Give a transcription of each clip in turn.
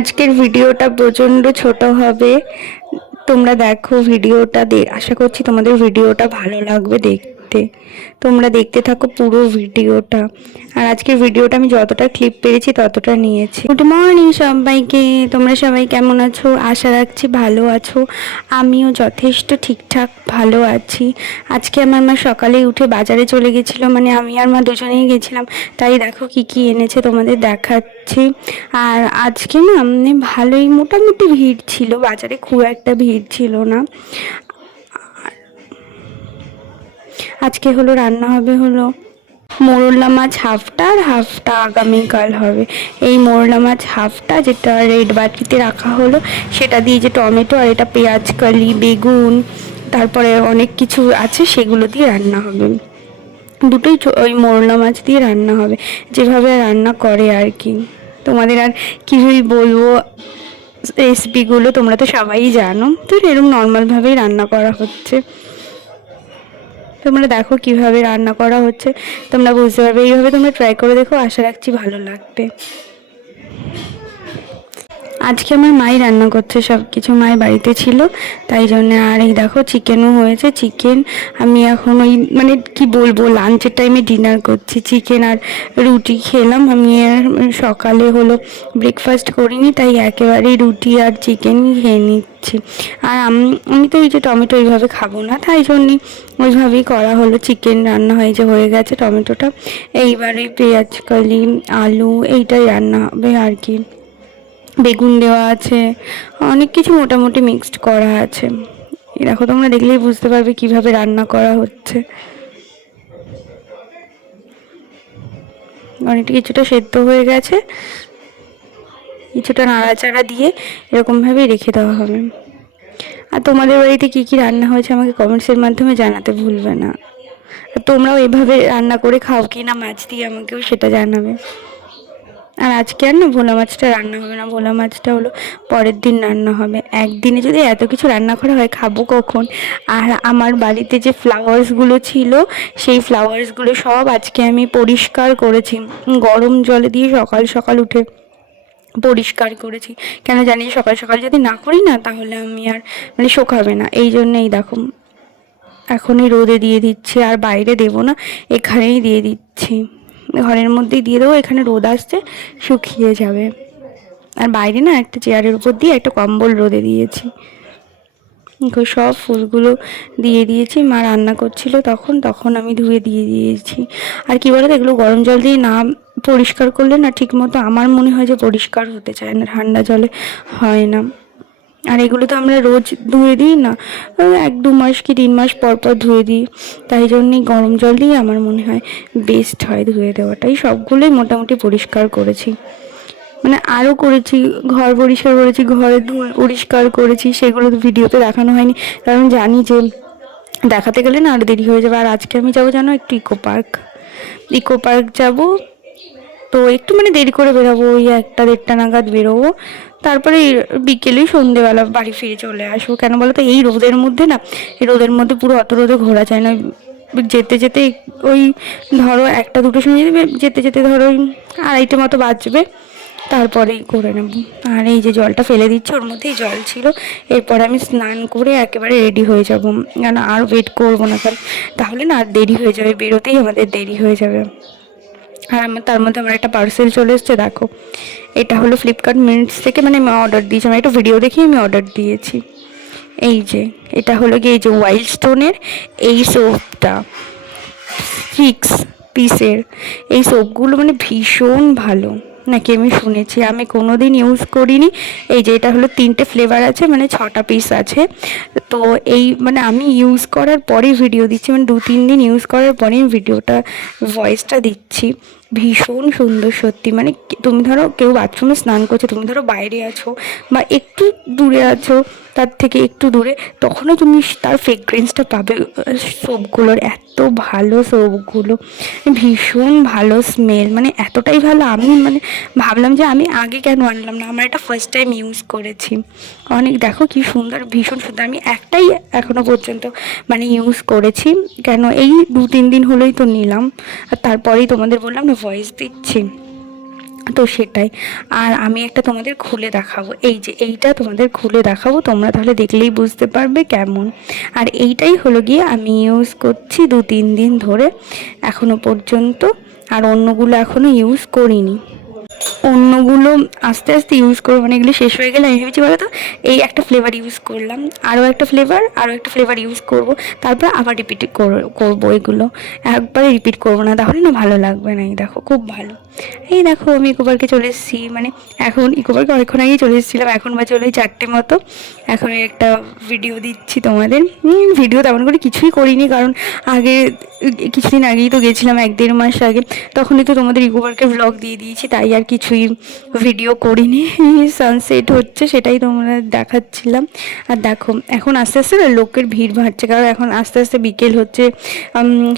আজকের ভিডিওটা প্রচণ্ড ছোট হবে। তোমরা দেখো ভিডিওটা, আশা করছি তোমাদের ভিডিওটা ভালো লাগবে দেখতে। তোমরা দেখতে থাকো পুরো ভিডিওটা। আর আজকের ভিডিওটা আমি যতটা ক্লিপ পেরেছি ততটা নিয়েছি। গুড মর্নিং সবাইকে। তোমরা সবাই কেমন আছো? আশা রাখছি ভালো আছো। আমিও যথেষ্ট ঠিকঠাক ভালো আছি। আজকে আমার মা সকালে উঠে বাজারে চলে গেছিলো, মানে আমি আর মা দুজনেই গেছিলাম। তাই দেখো কি কি এনেছে তোমাদের দেখাচ্ছি। আর আজকে না ভালোই মোটামুটি ভিড় ছিল বাজারে, খুব একটা ভিড় ছিল না। আজকে রান্না হবে মোরলা মাছ হাফটা, আর হাফটা আগামীকাল হবে। এই মোরলা মাছ হাফটা যেটা রেড বাটিতে রাখা হলো, সেটা দিয়ে যে টমেটো আর এটা পেঁয়াজ কালি, বেগুন, তারপরে অনেক কিছু আছে, সেগুলো দিয়ে রান্না হবে। দুটোই ওই মোরলা মাছ দিয়ে রান্না হবে, যেভাবে রান্না করে আর কি। তোমাদের আর কীভাবে বলবো রেসিপিগুলো, তোমরা তো সবাই জানো। তো এরকম নর্মালভাবেই রান্না করা হচ্ছে। তোমরা দেখো কিভাবে রান্না করা হচ্ছে, তোমরা বুঝতে পারবে। এইভাবে তোমরা ট্রাই করে দেখো, আশা রাখছি ভালো লাগবে। আজকে আমার মাই রান্না করছে সব কিছু, মায়ের বাড়িতে ছিল তাই জন্য। আর এই দেখো চিকেনও হয়েছে। চিকেন আমি এখন ওই মানে কি বলবো, লাঞ্চের টাইমে ডিনার করছি। চিকেন আর রুটি খেলাম। আমি সকালে ব্রেকফাস্ট করিনি, তাই একেবারেই রুটি আর চিকেনই খেয়ে নিচ্ছি। আর আমি তো এই যে টমেটো এইভাবে খাবো না, তাই জন্যই ওইভাবেই করা হলো। চিকেন রান্না হয়ে গেছে, টমেটোটা এইবারে পেঁয়াজ কালি আলু এইটাই রান্না হবে আর কি। বেগুন দেওয়া আছে, অনেক কিছু মোটামুটি মিক্সড করা আছে। দেখো তোমরা দেখলেই বুঝতে পারবে কিভাবে রান্না করা হচ্ছে। অনেকটা কিছুটা সেদ্ধ হয়ে গেছে, কিছুটা নাড়াচাড়া দিয়ে এরকমভাবেই রেখে দেওয়া হবে। আর তোমাদের বাড়িতে কী কী রান্না হয়েছে আমাকে কমেন্টসের মাধ্যমে জানাতে ভুলবে না। আর তোমরাও এভাবে রান্না করে খাও কি না মাছ দিয়ে, আমাকেও সেটা জানাবে। আর আজকে আর না ভোলা মাছটা রান্না হবে না, ভোলা মাছটা পরের দিন রান্না হবে। একদিনে যদি এত কিছু রান্না করা হয়, খাবো কখন? আর আমার বাড়িতে যে ফ্লাওয়ার্সগুলো ছিল, সেই ফ্লাওয়ার্সগুলো সব আজকে আমি পরিষ্কার করেছি, গরম জলে দিয়ে সকাল সকাল উঠে পরিষ্কার করেছি। কেন জানি সকাল সকাল যদি না করি না, তাহলে আমি আর শোকাবে না। এই জন্যেই দেখো এখনই রোদে দিয়ে দিচ্ছি, আর বাইরে দেবো না, এখানেই দিয়ে দিচ্ছি। ঘরের মধ্যেই দিয়ে দেবো, এখানে রোদ আসছে, শুকিয়ে যাবে। আর বাইরে না একটা চেয়ারের উপর দিয়ে একটা কম্বল রোদে দিয়েছি। সব ফুলগুলো দিয়ে দিয়েছি। মা রান্না করছিল তখন আমি ধুয়ে দিয়ে দিয়েছি। আর কি বলো তো, এগুলো গরম জল দিয়ে না পরিষ্কার করলে না ঠিক মতো আমার মনে হয় যে পরিষ্কার হতে চায় না, ঠান্ডা জলে হয় না। আর এগুলো তো আমরা রোজ ধুয়ে দিই না, 1-2 মাস কি 3 মাস পর পর ধুয়ে দিই। তাই জন্যই গরম জল দিয়ে আমার মনে হয় বেস্ট হয় ধুয়ে দেওয়াটাই। সবগুলোই মোটামুটি পরিষ্কার করেছি, মানে আরও করেছি, ঘর পরিষ্কার করেছি, ঘরে পরিষ্কার করেছি। সেগুলো তো ভিডিওতে দেখানো হয়নি, কারণ জানি যে দেখাতে গেলে না আরও দেরি হয়ে যাবে। আর আজকে আমি যাবো জানো একটু ইকো পার্ক যাবো। তো একটু দেরি করে বেরোবো, ওই 1-1:30 নাগাদ বেরোবো। তারপরে বিকেলেই সন্ধেবেলা বাড়ি ফিরে চলে আসবো। কেন বলো তো, এই রোদের মধ্যে না, এই রোদের মধ্যে পুরো অত রোদে ঘোরা যায় না। যেতে যেতে ওই ধরো 1-2টোর সময় যেতে যেতে ধরো ওই 2:30 মতো বাজবে, তারপরেই করে নেব। আর এই যে জলটা ফেলে দিচ্ছি, ওর মধ্যেই জল ছিল। এরপরে আমি স্নান করে একেবারে রেডি হয়ে যাব, কেন আর ওয়েট করবো না, কারণ তাহলে না আর দেরি হয়ে যাবে, বেরোতেই আমাদের দেরি হয়ে যাবে। আর তার মধ্যে আমার একটা পার্সেল চলে এসছে। দেখো, এটা ফ্লিপকার্ট মিনিটস থেকে, আমি অর্ডার দিয়েছি। আমি একটা ভিডিও দেখে আমি অর্ডার দিয়েছি। এই যে এটা গিয়ে এই যে ওয়াইল্ড স্টোনের এই সোপটা 6 পিসের। এই সোপগুলো ভীষণ ভালো নাকি আমি শুনেছি, আমি কোনো দিন ইউজ করিনি। এই যে এটা 3টে ফ্লেভার আছে, 6টা পিস আছে। তো এই আমি ইউজ করার পরেই ভিডিও দিচ্ছি, 2-3 দিন ইউজ করার পরেই ভিডিওটা ভয়েসটা দিচ্ছি। ভীষণ সুন্দর সত্যি। তুমি ধরো কেউ বাথরুমে স্নান করছে, তুমি ধরো বাইরে আছো বা একটু দূরে আছো, তার থেকে একটু দূরে, তখনও তুমি তার ফ্রেগরেন্সটা পাবে সোপগুলোর। এত ভালো সোপগুলো, ভীষণ ভালো স্মেল, এতটাই ভালো। আমি ভাবলাম যে আমি আগে কেন আনলাম না, আমার এটা ফার্স্ট টাইম ইউজ করেছি। অনেক দেখো কি সুন্দর, ভীষণ সুন্দর। আমি একটাই এখনও পর্যন্ত ইউজ করেছি, কেন এই 2-3 দিন হলেই তো নিলাম। আর তারপরেই তোমাদের বললাম না ভয়েস দিচ্ছি। তো সেটাই। আর আমি একটা তোমাদের খুলে দেখাবো, এই যে এইটা তোমাদের খুলে দেখাবো, তোমরা তাহলে দেখলেই বুঝতে পারবে কেমন। আর এইটাই হলো গিয়ে আমি ইউজ করছি 2-3 দিন ধরে এখনো পর্যন্ত, আর অন্যগুলো এখনো ইউজ করিনি। অন্যগুলো আস্তে আস্তে ইউজ করবো, মানে এগুলো শেষ হয়ে গেলে আমি ভেবেছি বলো তো এই একটা ফ্লেভার ইউজ করলাম, আরও একটা ফ্লেভার ইউজ করব, তারপর আবার রিপিট করবো। এগুলো একবারে রিপিট করবো না, তাহলে না ভালো লাগবে না। এই দেখো খুব ভালো। এই দেখো আমি ইকোপার্কে চলে এসেছি, মানে এখন ইকোপার্কে অনেকক্ষণ আগেই চলে এসেছিলাম, এখন বা চলে 4টে মতো। এখন একটা ভিডিও দিচ্ছি তোমাদের। ভিডিও তেমন করে কিছুই করিনি, কারণ আগে কিছুদিন আগেই তো গেছিলাম, 1-1.5 মাস আগে, তখনই তো তোমাদের ইকোপার্কের ব্লগ দিয়ে দিয়েছি, তাই আর কিছুই ভিডিও করিনি। সানসেট হচ্ছে সেটাই তোমরা দেখাচ্ছিলাম। আর দেখো এখন আস্তে আস্তে না লোকের ভিড় বাড়ছে, কারণ এখন আস্তে আস্তে বিকেল হচ্ছে,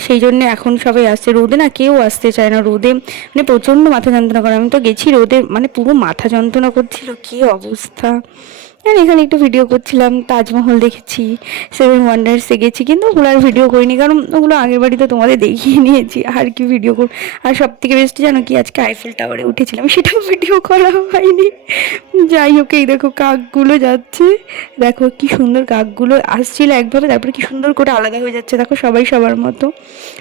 সেই জন্য এখন সবাই আসছে। রোদে না কেউ আসতে চায় না, রোদে মানে প্রচণ্ড মাথা যন্ত্রণা করে। আমি তো গেছি রোদে, মানে পুরো মাথা যন্ত্রণা করছিল, কী অবস্থা। আর এখানে একটু ভিডিও করছিলাম, তাজমহল দেখেছি, 7 ওয়ান্ডার্সে গেছি, কিন্তু ওগুলো আর ভিডিও করিনি, কারণ ওগুলো আগের বাড়িতে তোমাদের দেখিয়ে নিয়েছি, আর কি ভিডিও করব। আর সব থেকে বেস্ট জানো কি, আজকে আইফেল টাওয়ারে উঠেছিলাম, সেটাও ভিডিও করা হয়নি। যাই হোক, এই দেখো কাকগুলো যাচ্ছে, দেখো কি সুন্দর কাকগুলো আসছিল একভাবে, তারপরে কি সুন্দর করে আলাদা হয়ে যাচ্ছে, দেখো সবাই সবার মতো।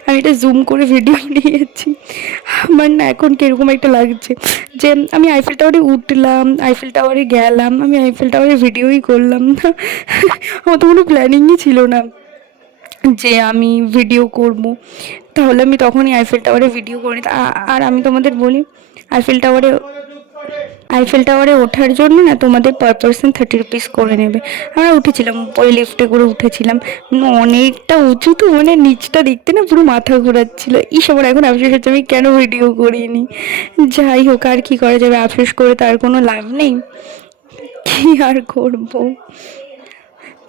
আমি এটা জুম করে ভিডিও নিয়েছি। আমার না এখন কীরকম একটা লাগছে যে আমি আইফেল টাওয়ারে উঠলাম, আইফেল টাওয়ারে গেলাম, আমি আইফেল টাওয়ারে ভিডিওই করলাম না। আমার তো কোনো প্ল্যানিংই ছিল না যে আমি ভিডিও করব, তাহলে আমি তখনই আইফেল টাওয়ারে ভিডিও করি। আর আমি তোমাদের বলি, আইফেল টাওয়ারে আইফেল টাওয়ারে ওঠার জন্য না তোমাদের পার পার্সন 30 রুপিস করে নেবে। আমরা উঠেছিলাম, ওই লিফটে করে উঠেছিলাম, অনেকটা উঁচু তো, মানে নিচটা দেখতে না পুরো মাথা ঘোরাচ্ছিল। আমার এখন আফসোস হচ্ছে আমি কেন ভিডিও করিনি। যাই হোক, আর কি করা যাবে, আফসোস করে তার কোনো লাভ নেই, কি আর করবো।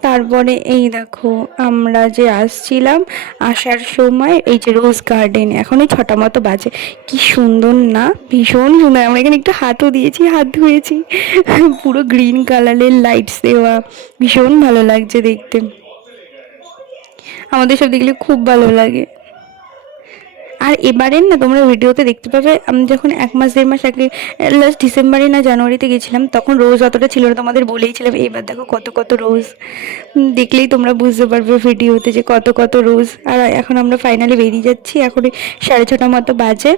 তারপরে এই দেখো আমরা যে আসছিলাম, আসার সময় এই যে রোজ গার্ডেন, এখন ওই 6টা মতো বাজে, কি সুন্দর না, ভীষণ সুন্দর। আমরা এখানে একটু হাতও দিয়েছি, হাত ধুয়েছি, পুরো গ্রিন কালারের লাইটস দেওয়া, ভীষণ ভালো লাগছে দেখতে। আমাদের সব দেখলে খুব ভালো লাগে। আর এবারের না তোমরা ভিডিওতে দেখতে পাবে, আমি যখন 1-1.5 মাস আগে লাস্ট ডিসেম্বরে না জানুয়ারিতে গেছিলাম, তখন রোজ অতটা ছিল না, তোমাদের বলেইছিলাম। এবার দেখো কত কত রোজ, দেখলেই তোমরা বুঝতে পারবে ভিডিওতে যে কত কত রোজ। আর এখন আমরা ফাইনালি বেরিয়ে যাচ্ছি, এখন 6:30 মতো বাজে।